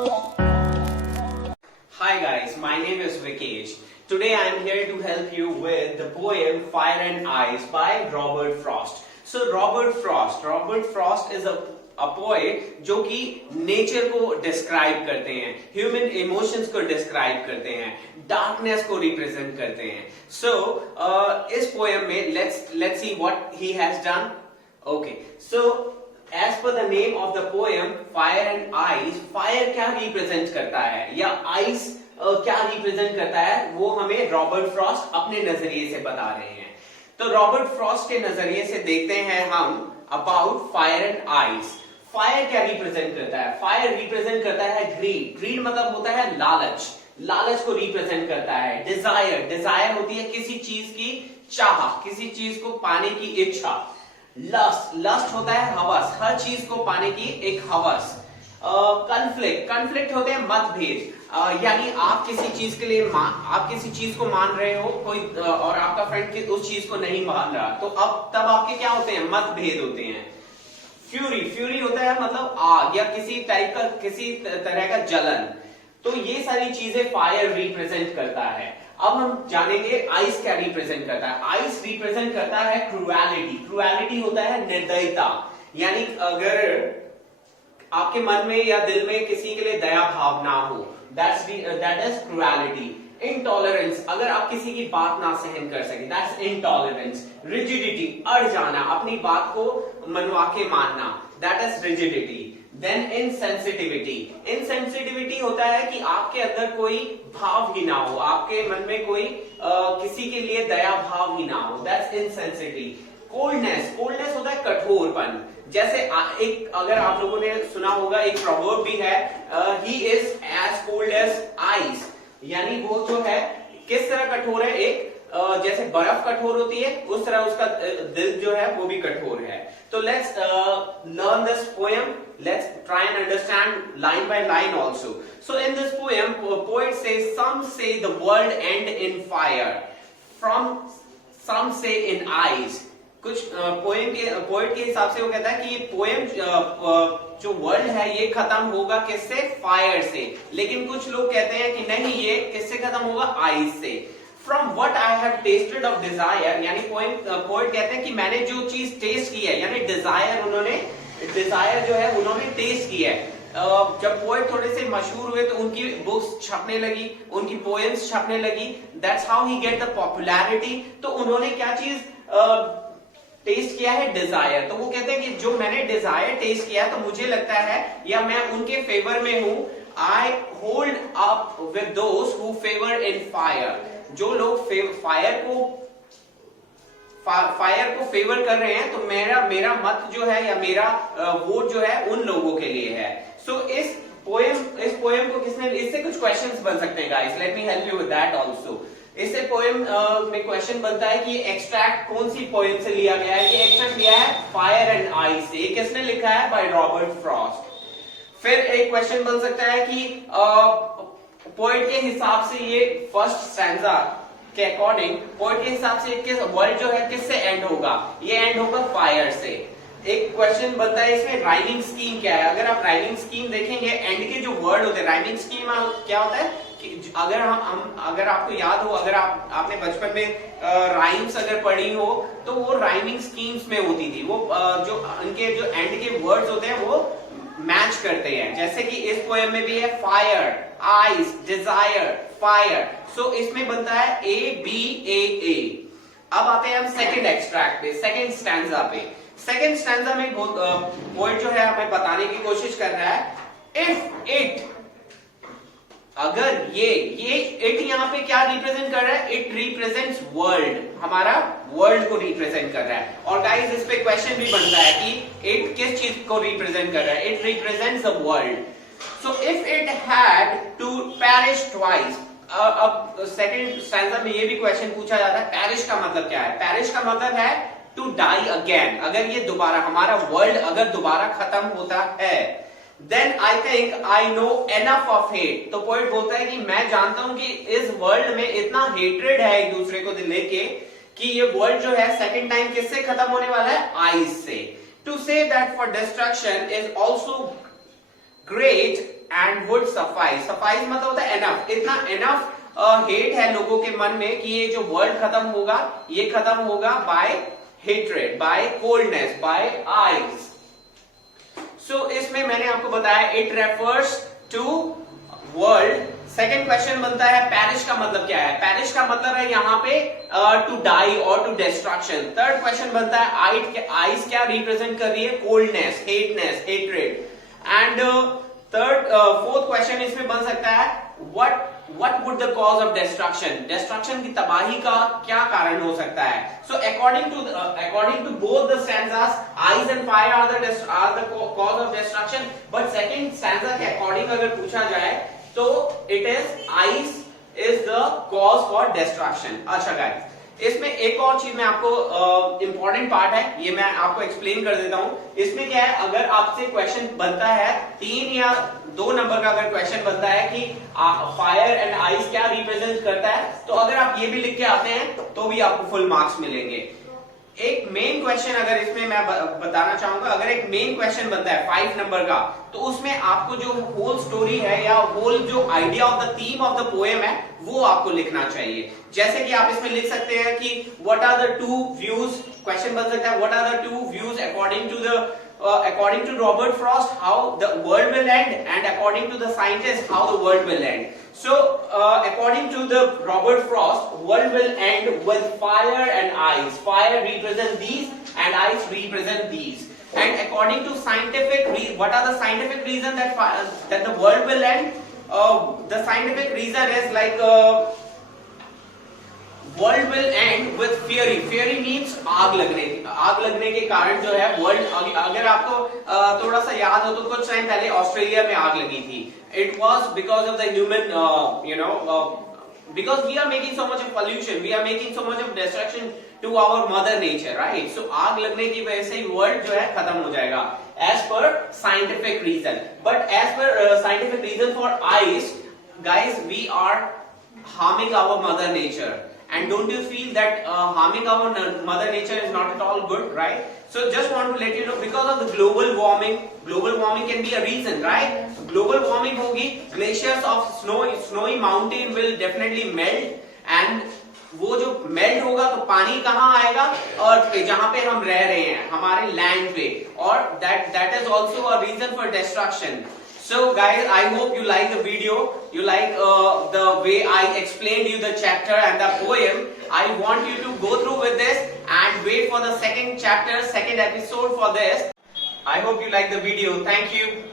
Hi guys, my name is Vikesh. Today I am here to help you with the poem Fire and Ice by Robert Frost. So Robert Frost is a poet जो कि nature को describe करते हैं, human emotions को describe करते हैं, darkness को represent करते हैं. So इस पोएम में let's see what he has done. Okay, so as per the name of the poem Fire and Ice, fire क्या रिप्रेजेंट करता है या ice क्या रिप्रेजेंट करता है वो हमें रॉबर्ट फ्रॉस्ट अपने नजरिए से बता रहे हैं. तो रॉबर्ट फ्रॉस्ट के नजरिए से देखते हैं हम about fire and ice. Fire क्या रिप्रेजेंट करता है? फायर रिप्रेजेंट करता है ग्रीड. ग्रीड मतलब होता है लालच. लालच को रिप्रेजेंट करता है. डिजायर. डिजायर होती है किसी चीज की चाह, किसी चीज को पाने की इच्छा. लस्ट. लस्ट होता है हवस, हर चीज को पाने की एक हवस. कॉन्फ्लिक्ट. कॉन्फ्लिक्ट होते हैं मतभेद. यानी आप किसी चीज के लिए आप किसी चीज को मान रहे हो कोई और आपका फ्रेंड उस चीज को नहीं मान रहा, तो अब तब आपके क्या होते हैं? मतभेद होते हैं. फ्यूरी. फ्यूरी होता है मतलब आग या किसी टाइप का किसी तरह का जलन. तो ये सारी चीजें फायर रिप्रेजेंट करता है. अब हम जानेंगे आइस क्या रिप्रेजेंट करता है. आइस रिप्रेजेंट करता है क्रूएलिटी. क्रूएलिटी होता है निर्दयता. यानी अगर आपके मन में या दिल में किसी के लिए दया भाव ना हो, दैट इज क्रूएलिटी. इंटॉलरेंस. अगर आप किसी की बात ना सहन कर सके, दैट्स इंटॉलरेंस. रिजिडिटी. अड़ जाना, अपनी बात को मनवा के मानना, that is rigidity. Then insensitivity. Insensitivity होता है कि आपके अंदर कोई भाव ही ना हो, आपके मन में कोई किसी के लिए दया भाव ही ना हो, दैट्स इनसेंसिटिविटी. कोल्डनेस. कोल्डनेस होता है कठोरपन. जैसे एक अगर आप लोगों ने सुना होगा एक प्रोवर्ब भी है, he is as cold as ice. यानी वो जो है किस तरह कठोर है, एक जैसे बर्फ कठोर होती है उस तरह उसका दिल जो है वो भी कठोर है. तो let's learn this poem. Let's try and understand line by line also. So in this poem poet says some say the world end in fire, from some say in ice. कुछ पोएट के हिसाब से वो कहता है कि ये poem जो वर्ल्ड है ये खत्म होगा किससे? फायर से. लेकिन कुछ लोग कहते हैं कि नहीं, ये किससे खत्म होगा? आइस से. From what I have tested of desire. यानी पोएट कहते हैं कि मैंने जो चीज टेस्ट की है, यानी डिजायर जो है उन्होंने टेस्ट की है. जब पोएट थोड़े से मशहूर हुए तो उनकी बुक्स छपने लगी, उनकी पोएम्स छपने लगी. That's how he get the popularity. तो उन्होंने क्या चीज टेस्ट किया है? डिजायर. तो वो कहते हैं कि जो मैंने डिजायर टेस्ट किया तो मुझे लगता है या मैं उनके फेवर में हूं. I hold up with those who favour in fire. जो लोग फायर को फेवर कर रहे हैं तो मेरा मत जो है या मेरा वोट जो है उन लोगों के लिए है. सो इस पोएम को किसने, इससे कुछ क्वेश्चंस बन सकते हैं guys. Let me help you with that also. इससे पोएम में क्वेश्चन बनता है कि एक्सट्रैक्ट कौन सी पोएम से लिया गया है. ये एक्सट्रैक्ट लिया है फायर एंड आइस से. किसने लिखा है? By Robert Frost. फिर एक क्वेश्चन बन सकता है कि पोएट के हिसाब से ये फर्स्ट स्टैंजा के अकॉर्डिंग पोएट के हिसाब से वर्ल्ड जो है किससे एंड होगा? ये एंड होगा फायर से. एक क्वेश्चन बनता है इसमें राइमिंग स्कीम क्या है. अगर आप राइमिंग स्कीम देखेंगे, एंड के जो वर्ड होते हैं राइमिंग स्कीम क्या होता है कि अगर आपको याद हो, अगर आपने बचपन में राइम्स अगर पढ़ी हो तो वो राइमिंग स्कीम्स में होती थी. वो जो उनके जो एंड के वर्ड्स होते हैं वो मैच करते हैं. जैसे कि इस पोएम में भी है फायर, आइस, डिजायर, फायर. सो इसमें बनता है ABAA. अब आते हैं हम सेकंड एक्सट्रैक्ट पे, सेकंड स्टैंजा पे. सेकंड स्टैंजा में पोएट जो है हमें बताने की कोशिश कर रहा है इफ इट, अगर ये इट यहाँ पे क्या रिप्रेजेंट कर रहा है? It represents world. हमारा वर्ल्ड को रिप्रेजेंट कर रहा है. और गाइस इस पे क्वेश्चन भी बनता है कि इट किस चीज को रिप्रेजेंट कर रहा है? It represents the world. So if it had to perish twice. अब सेकंड स्टैंजा में ये भी क्वेश्चन पूछा जाता है पेरिश का मतलब क्या है? पेरिश का मतलब है टू डाई अगेन. अगर ये दोबारा हमारा वर्ल्ड अगर दोबारा खत्म होता है, then I think I know enough of hate. तो पोएट बोलता है कि मैं जानता हूं कि इस वर्ल्ड में इतना हेट्रेड है एक दूसरे को लेके कि ये वर्ल्ड जो है सेकंड टाइम किससे खत्म होने वाला है? आइस से. To say that for destruction is also great and would suffice. Suffice मतलब होता है enough. इतना enough hate है लोगों के मन में कि ये जो world खत्म होगा, ये खत्म होगा by hatred, by coldness, by ice. So इसमें मैंने आपको बताया it refers to world. Second question बनता है पेरिश का मतलब क्या है? पेरिश का मतलब है यहाँ पे टू डाई और टू डिस्ट्रक्शन. थर्ड क्वेश्चन बनता है आइस क्या रिप्रेजेंट कर रही है? Coldness, hateness, hatred. And fourth question इसमें बन सकता है what would the cause of destruction? destruction की तबाही का क्या कारण हो सकता है? So according to both the stanzas, ice and fire are the cause of destruction. But second stanza के according अगर पूछा जाए तो it is ice is the cause for destruction. अच्छा गाइस, इसमें एक और चीज मैं आपको इंपॉर्टेंट पार्ट है, ये मैं आपको एक्सप्लेन कर देता हूं. इसमें क्या है, अगर आपसे क्वेश्चन बनता है 3 या 2 नंबर का, अगर क्वेश्चन बनता है कि फायर एंड आइस क्या रिप्रेजेंट करता है, तो अगर आप ये भी लिख के आते हैं तो भी आपको फुल मार्क्स मिलेंगे. एक मेन क्वेश्चन अगर इसमें मैं बताना चाहूंगा, अगर एक मेन क्वेश्चन बनता है 5 नंबर का, तो उसमें आपको जो होल स्टोरी है या होल जो idea of the theme of the poem है वो आपको लिखना चाहिए. जैसे कि आप इसमें लिख सकते हैं कि what are the two views, question बन सकता है what are the two views according to Robert Frost how the world will end, and according to the scientists how the world will end. So according to the Robert Frost, world will end with fire and ice. Fire represent these and ice represent these. And according to what are the scientific reason that the world will end? The scientific reason is like world will and with fiery. Fiery means आग लगने के कारण जो है world, अगर आपको थोड़ा सा याद हो तो कुछ टाइम पहले ऑस्ट्रेलिया में आग लगी थी. It was because of the human because we are making so much of pollution, we are making so much of destruction to our mother nature, right? So आग लगने की वजह से वर्ल्ड जो है खत्म हो जाएगा as per scientific reason. But as per scientific reason for ice, guys, we are harming our mother nature. And don't you feel that harming our mother nature is not at all good, right? So just want to let you know, because of the global warming can be a reason, right? Global warming होगी, glaciers of snowy mountain will definitely melt, and वो जो melt होगा तो पानी कहाँ आएगा? अर्थ पे, जहां पे हम रह रहे हैं, हमारे लैंड पे. और that is also a reason for destruction. So guys, I hope you like the video, you like the way I explained you the chapter and the poem. I want you to go through with this and wait for the second chapter, second episode for this. I hope you like the video. Thank you.